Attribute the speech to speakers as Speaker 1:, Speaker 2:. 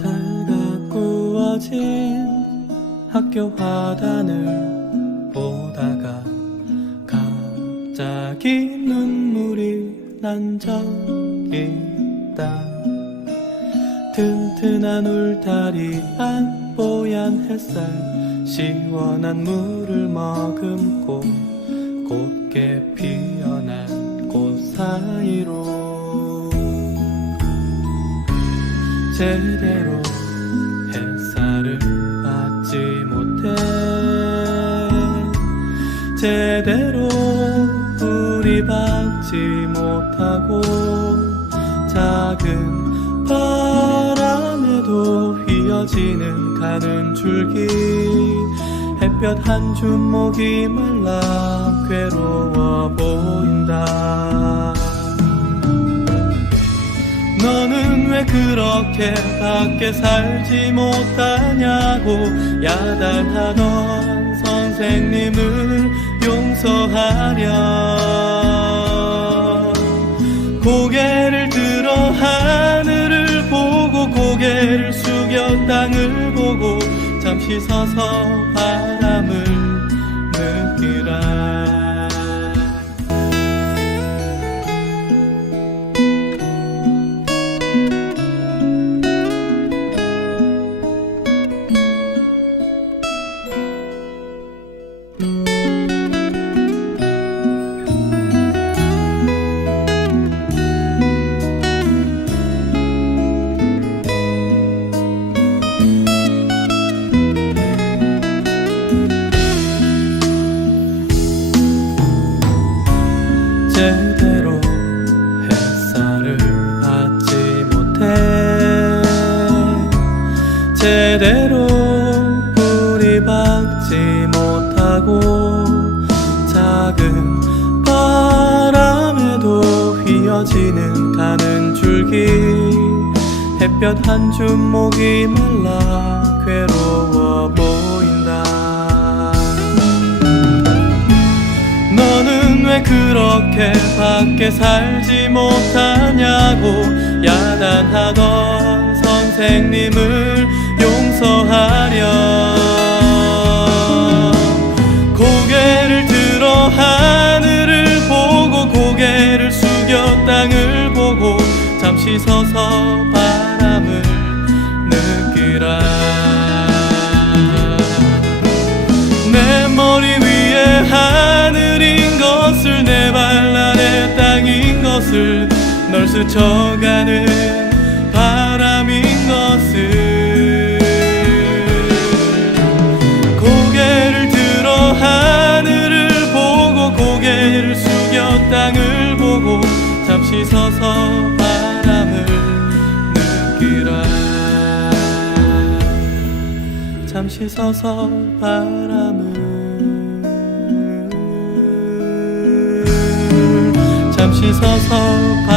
Speaker 1: 잘 가꾸어진 학교 화단을 보다가 갑자기 눈물이 난 적이 있다. 튼튼한 울타리 안 뽀얀 햇살 시원한 물을 머금고 곱게 피어난 꽃 사이로 제대로 햇살을 받지 못해. 제대로 뿌리 박지 못하고 작은 바람에도 휘어지는 가는 줄기. 햇볕 한 주먹이 말라 괴로워 보인다. 너는 왜 그렇게 밖에 살지 못하냐고 야단하던 선생님을 용서하려 고개를 들어 하늘을 보고 고개를 숙여 땅을 보고 잠시 서서 박지 못하고 작은 바람에도 휘어지는 가는 줄기. 햇볕 한 주먹이 말라 괴로워 보인다. 너는 왜 그렇게 밖에 살지 못하냐고 야단하던 선생님을 용서하려 잠시 서서 바람을 느끼라. 내 머리 위에 하늘인 것을 내 발 아래 땅인 것을 널 스쳐가는 바람인 것을. 고개를 들어 하늘을 보고 고개를 숙여 땅을 보고 잠시 서서 잠시 서서 바람을 잠시 서서